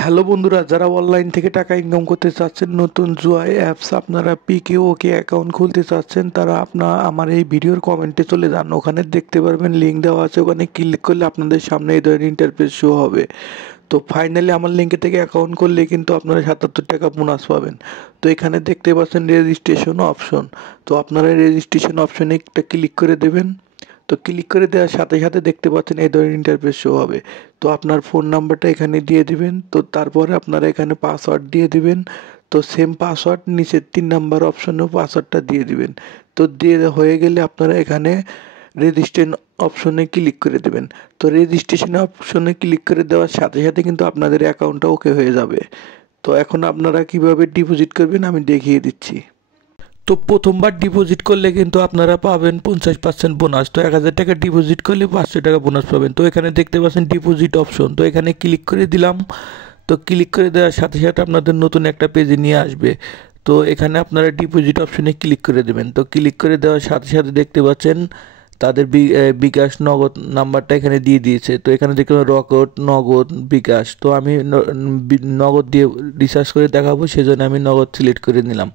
Hello বন্ধুরা, যারা online থেকে টাকা ইনকাম করতে চাচ্ছেন, নতুন জুয়াই অ্যাপস আপনারা পিকেওকে অ্যাকাউন্ট খুলতে চাচ্ছেন, তারা আমার এই ভিডিওর কমেন্টে চলে যান। ওখানে দেখতে পারবেন লিঙ্ক দেওয়া আছে, ওখানে ক্লিক করলে আপনাদের সামনে এই ধরনের ইন্টারফেস শো হবে। তো ফাইনালি আমার লিঙ্কে থেকে অ্যাকাউন্ট করলে কিন্তু আপনারা 77 টাকা বোনাস পাবেন। তো এখানে দেখতে পাচ্ছেন রেজিস্ট্রেশন অপশন। তো আপনারা রেজিস্ট্রেশন অপশনে একটা ক্লিক করে দেবেন। তো ক্লিক করে দেওয়ার সাথে সাথে দেখতে পাচ্ছেন এই ধরনের ইন্টারফেস শো হবে। তো আপনার ফোন নাম্বারটা এখানে দিয়ে দিবেন। তো তারপরে আপনারা এখানে পাসওয়ার্ড দিয়ে দিবেন। তো সেম পাসওয়ার্ড নিচের 3 নাম্বার অপশনেও পাসওয়ার্ডটা দিয়ে দিবেন। তো দিয়ে হয়ে গেলে আপনারা এখানে রেজিস্ট্রেশন অপশনে ক্লিক করে দেবেন। তো রেজিস্ট্রেশন অপশনে ক্লিক করে দেওয়ার সাথে সাথে কিন্তু আপনাদের অ্যাকাউন্টটা ওকে হয়ে যাবে। তো এখন আপনারা কিভাবে ডিপোজিট করবেন আমি দেখিয়ে দিচ্ছি। তো প্রথমবার ডিপোজিট করলে কিন্তু আপনারা পাবেন 50% বোনাস। তো 1000 টাকা ডিপোজিট করলে 500 টাকা বোনাস পাবেন। তো এখানে দেখতে পাচ্ছেন ডিপোজিট অপশন। তো এখানে ক্লিক করে দিলাম। তো ক্লিক করে দেওয়ার সাথে সাথে আপনাদের নতুন একটা পেজে নিয়ে আসবে। তো এখানে আপনারা ডিপোজিট অপশনে ক্লিক করে দেবেন। তো ক্লিক করে দেওয়ার সাথে সাথে দেখতে পাচ্ছেন তাদের বিকাশ নগদ নাম্বারটা এখানে দিয়ে দিয়েছে। তো এখানে দেখতে রকেট নগদ বিকাশ। তো আমি নগদ দিয়ে রিসার্চ করে দেখাবো, সেজন্য আমি নগদ সিলেক্ট করে নিলাম।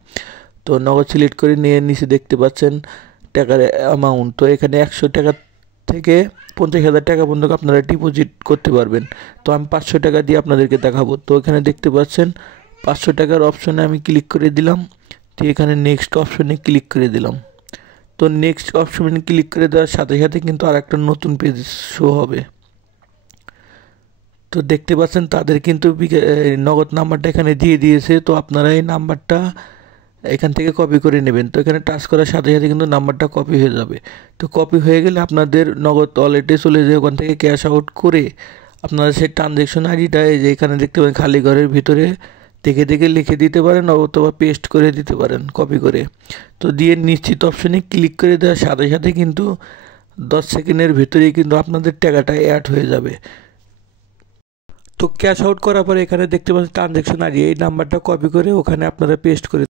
তো নগদ সিলেক্ট করে নিয়ে নিচে দেখতে পাচ্ছেন টাকার অ্যামাউন্ট। তো এখানে 100 টাকা থেকে 50,000 টাকা পর্যন্ত আপনারা ডিপোজিট করতে পারবেন। তো আমি 500 টাকা দিয়ে আপনাদেরকে দেখাবো। তো এখানে দেখতে পাচ্ছেন 500 টাকার অপশনে আমি ক্লিক করে দিলাম। তো এখানে নেক্সট অপশনে ক্লিক করে দিলাম। তো নেক্সট অপশনে ক্লিক করে দেওয়ার সাথে সাথে কিন্তু আর একটা নতুন পেজ শো হবে। তো দেখতে পাচ্ছেন তাদের কিন্তু নগদ নাম্বারটা এখানে দিয়ে দিয়েছে। তো আপনারা এই নাম্বারটা এখান থেকে কপি করে নেবেন। তো এখানে টাচ করার সাথে সাথে কিন্তু নাম্বারটা কপি হয়ে যাবে। তো কপি হয়ে গেলে আপনাদের নগদ ওয়ালেটে চলে যায়, ওখান থেকে ক্যাশ আউট করে আপনারা সেই ট্রানজ্যাকশন আইডিটা এই যে এখানে দেখতে পাবেন খালি ঘরের ভিতরে দেখে দেখে লিখে দিতে পারেন, অথবা পেস্ট করে দিতে পারেন কপি করে। তো দিয়ে নিশ্চিত অপশনে ক্লিক করে দেওয়ার সাথে সাথে কিন্তু 10 সেকেন্ডের ভিতরেই কিন্তু আপনাদের টাকাটা অ্যাড হয়ে যাবে। তো ক্যাশ আউট করার পরে এখানে দেখতে পাচ্ছেন ট্রানজ্যাকশন আইডি, এই নাম্বারটা কপি করে ওখানে আপনারা পেস্ট করে